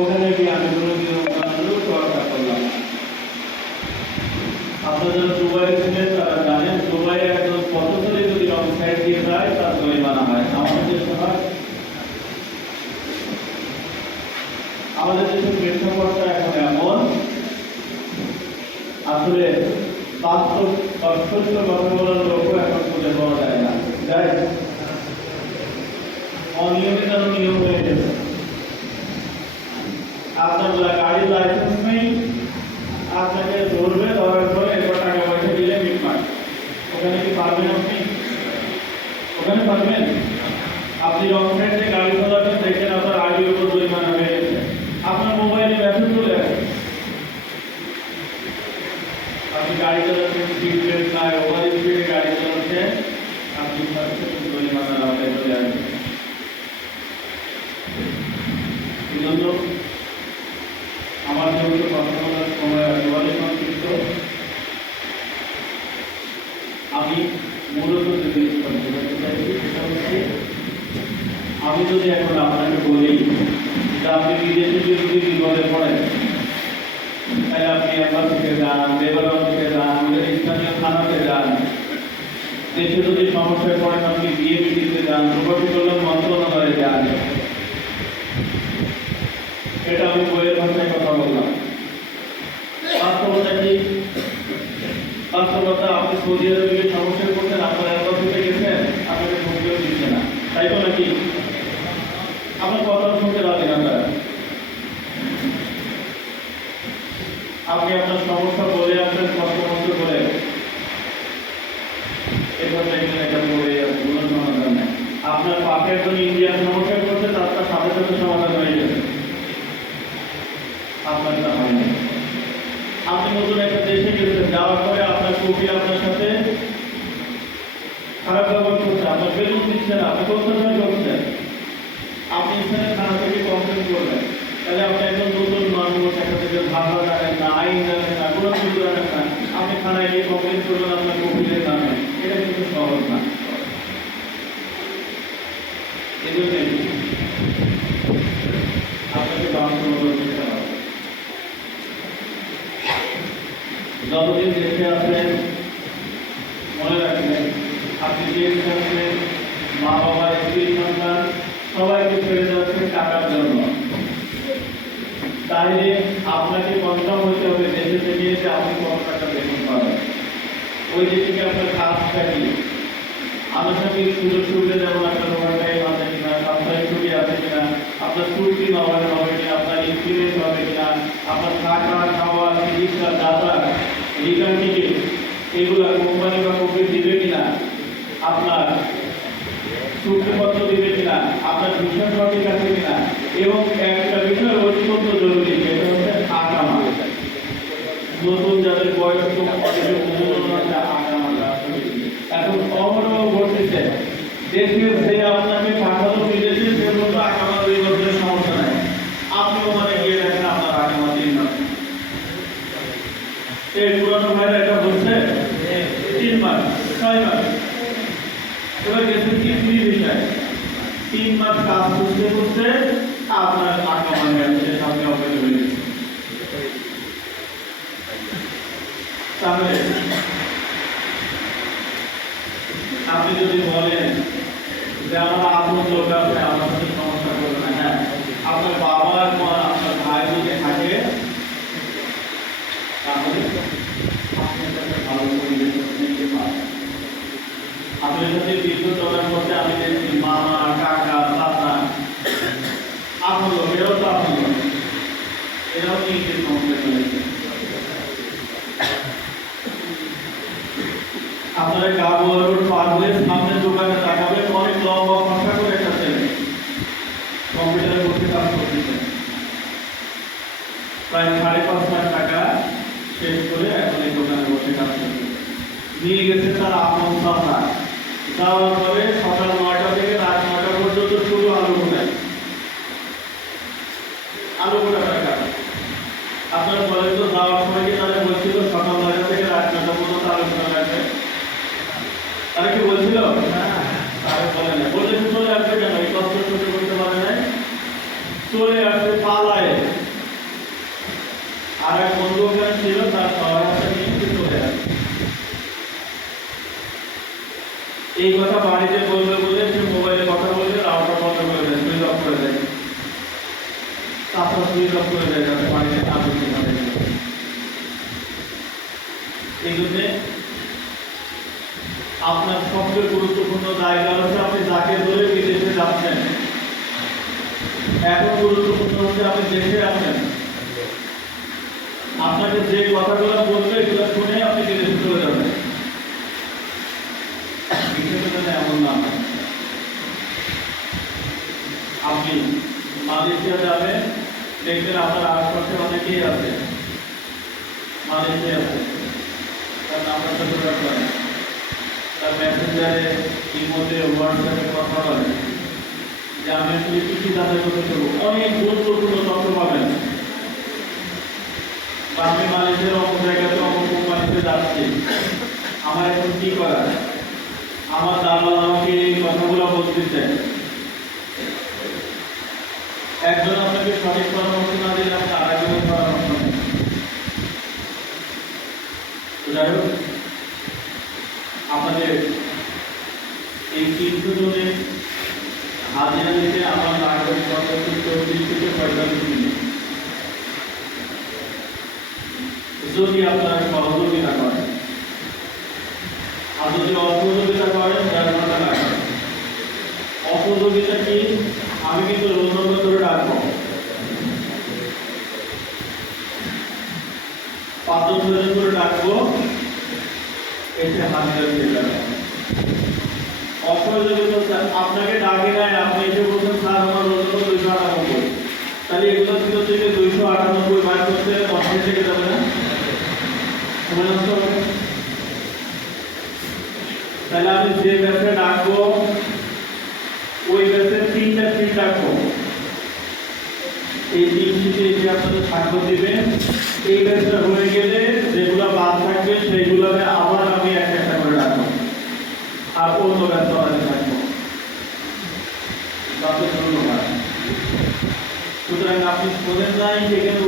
ওখানে গিয়ে আমি কোনো নিয়ম কানুন চর্চা করলাম। আপনারা যারা দুবাইয়ে ছিলেন তারা জানেন দুবাইয়ে একজন পথচারী যদি রং সাইড দিয়ে যায় তার জরিমানা হয়। আমাদের দেশে হয়? আমাদের দেশের প্রেক্ষাপটটা এখন এমন, আসলে বাস্তব সত্য কথা বলার লোকও এখন খুঁজে পাওয়া যায় না। যাই অনিয়মিত নিয়ম হয়ে গেছে। আপনার গাড়ির লাইসেন্স নেই, আপনাকে ধরবে, ধরার পরে এরপর টাকা পয়সা দিলে মিটমাট। ওখানে কি পারবেন আপনি? ওখানে পারবেন? আপনি রং সাইডে গাড়ি চালাবেন, দেখেন আপনার আইডির উপর জরিমানা হয়ে গেছে, আপনার মোবাইলে মেসেজ চলে আসে আপনি গাড়ি চালাচ্ছেন, স্পিড ব্রেক নাই, ওভার স্পিডে গাড়ি চালাচ্ছেন, আপনি জরিমানার আওতায় চলে আসবেন। এই জন্য আমার যেহেতু কথা বলার সময় একেবারে সংক্ষিপ্ত, আমি মূলত যে জিনিসটা বোঝাতে চাইছি সেটা হচ্ছে, আমি যদি এখন আপনাকে বলি যে আপনি বিদেশে যদি বিপদে পড়েন, তাহলে আপনি এম্বাসিতে যান, লেবানন থেকে যান, আমাদের স্থানীয় থানাতে যান। দেশে যদি সমস্যায় পড়েন আপনি বিএপিতে যান, প্রবাসী কল্যাণ মন্ত্রণালয়ে যান। এটা আমি বইয়ের ভাষায় কথা বললাম। বাস্তবতা কি? বাস্তবতা আপনি সৌদি আরবে সমস্যায় পড়ছেন, আপনার এম্বাসিতে গেছেন, আপনাকে ঢুকতেও দিচ্ছে না, তাই তো নাকি? আপনার কথা শুনতে রাজি না তারা। আপনি আপনার সমস্যা বলে আসবেন, কষ্ট করে এরপর দেখলেন এটা বলে কোনো সমাধান নেই। আপনার পাশে একজন ইন্ডিয়ার সমস্যায় পড়ছে, তার সাথে সাথে সমাধান হয়ে গেছে, আপনার তা হয়নি। আপনি নতুন একটা দেশে গেছেন, যাওয়ার পরে আপনার কবি আপনার সাথে খারাপ ব্যবহার করছে, আপনার বেতন দিচ্ছে না, আপনি অত্যাচার করছেন, আপনি এখানে থানা থেকে কমপ্লেন করবেন। তাহলে আপনি একজন নতুন মানুষ, একটা থেকে ভাষা জানেন না, আইন জানেন না, কোনো কিছু জানেন না, আপনি থানায় গিয়ে কমপ্লেন করবেন আপনার কবিদের নামে, এটা কিন্তু সহজ না। এই জন্যই আপনাকে বাস্তবতা বুঝতে হবে। যতদিন দেশে আছেন মনে রাখবেন, আপনি যে থাকবেন, মা বাবা, স্ত্রী, সন্তান সবাইকে ছেড়ে যাচ্ছেন টাকার জন্য। তাহলে আপনাকে কনফার্ম হতে হবে দেশে থেকে যে আপনি কত টাকা বেতন পাবেন, ওই দেশে আপনার কাজটা কি, আনুষঙ্গিক সুযোগ সুবিধা যেমন আপনার ওভারটাইম আছে কিনা, সাপ্তাহিক ছুটি আছে কিনা, আপনার ছুটি নবায়ন হবে কিনা, আপনার ইনক্রিমেন্ট হবে কিনা, আপনার থাকা, খাওয়া, চিকিৎসা, যাতায়াত, রিটার্ন টিকিট এগুলো কোম্পানি বা কোম্পানি দিবে কিনা, আপনার চুক্তিপত্র দিবে কিনা, আপনার ভিসা সঠিক আছে কিনা, এবং একটা বিষয় অত্যন্ত জরুরি, সেটা হচ্ছে আকামা। নতুন যাদের বয়স এখন অবরোহ ঘটতেছে, দেশের যে আপনাকে পাঠানো বিদেশে সে মতো আকামা 2 বছরের সমস্যা নাই, আপনি ওখানে গিয়ে দেখেন আপনার আকামা 3 মাস। এই পুরানো ভাইরা এটা বলছে 3 মাস 6 মাস, এবার গেছে কি বিষয় 3 মাস কাজ করতে আপনার আকামা গেছে, আপনি অপেক্ষা হয়ে গেছে। তাহলে আপনি যদি বলেন যে আমার আপন লোক আছে, আমার সাথে সমস্যা করবে না, হ্যাঁ, আপনার বাবার মা, আপনার ভাই যদি থাকে তাহলে আপনার কাছে ভালো পরিবেশ নিতে পারেন। আপনার সাথে বিদ্যুৎ চলার মধ্যে আমি দেখছি মামা, কাকা, চাচা, আপন লোক, এরাও তো আপন লোক, এরাও নিজের সমস্যা চলেছে। আপনারা কাবুল রোড পার হয়ে সামনে দোকানে তাকাবেন, অনেক লম্বা ভাষা করে একটা ছেলে কম্পিউটারে বসে কাজ করতেছে, প্রায় 5.5 লাখ টাকা শেষ করে এখন এই দোকানে বসে কাজ করতেছে। নিয়ে গেছে তার আপন চাচা, যাওয়ার পরে সকাল 9টা থেকে রাত 9টা পর্যন্ত শুধু আলু ভোটায় কাজ। আপনার বলেন তো যাওয়ার সময় কি তারা বলছিল সকাল 9টা থেকে রাত 9টা পর্যন্ত আলোচনা রাখবে? তারা কি বলছিল? তারা বলে না, বলে চলে আসবে কেন? এই কষ্ট সহ্য করতে পারে নাই, চলে আসছে পালায়। আর এক বন্ধু ওখানে ছিল, তার সহায়তা নিয়ে সে চলে আসে। এই কথা বাড়িতে বলবে বলে সে মোবাইলে কথা বলবে, রাউটার বন্ধ করে দেয়, সুইচ অফ করে দেয়, তারপর সুইচ অফ করে দেয় যাতে বাড়িতে না বুঝতে পারে। এই জন্যে আপনার সবচেয়ে গুরুত্বপূর্ণ জায়গা হচ্ছে আপনি যাকে ধরে বিদেশে যাচ্ছেন। এখন গুরুত্বপূর্ণ হচ্ছে আপনি দেশে আছেন, আপনাকে যে কথাগুলো বলবে এগুলো শুনে আপনি বিদেশে চলে যাবেন। বিষয়টা এমন না, আপনি মালয়েশিয়া যাবেন, দেখবেন আপনার আশপাশে অনেকেই আছে মালয়েশিয়া আছে, তার নাম্বার সাথে করেন, তার মেসেঞ্জারে, ইমোতে, হোয়াটসঅ্যাপে কথা বলেন যে আমি আসলে কি কি যাচাই করতে চাবো, অনেক গুরুত্বপূর্ণ তথ্য পাবেন। আমি মালয়েশিয়ার অমুক জায়গাতে অমুক কোম্পানিতে যাচ্ছি, আমার এখন কি করা, আমার দালাল আমাকে এই কথাগুলো বলতেছে। একজন আপনাকে সঠিক পরামর্শ না দিলে আপনি আরেকজনের পরামর্শ নেন। যাই হোক, আপনাদের এই 300 জনের হাজিরা দিতে আমার লাগবে 34 থেকে 45 মিনিট। যদি আপনারা সহযোগিতা করেন, আর যদি অসহযোগিতা করেন 1.5 ঘন্টা লাগবে। অসহযোগিতা কি, আমি কিন্তু রোল নম্বর ধরে ডাকবো, 5-10 জন করে ডাকবো, এসে হাজিরা দিয়ে যাবেন। অসহযোগিতা আপনাকে ডাকে নাই, আপনি এসে বলছেন স্যার আমার রোল নম্বর 298, তাহলে এগুলো ছিল থেকে 298 বার করতে 10 মিনিট থেকে যাবে না, সময় নষ্ট হবে। তাহলে আমি যে ব্যাচে ডাকবো ওই ব্যাচের 3টা সিট ডাকবো, এই 3 সিটে এসে আপনাদের স্বাক্ষর দিবেন। এই ব্যাচটা হয়ে গেলে যেগুলো বাদ থাকবে সেইগুলোকে আবার আমি একটা করে ডাকবো, আর অন্য ব্যাচ চালাতে থাকবো। ধন্যবাদ। সুতরাং আপনি শোনেন নাই সেখানে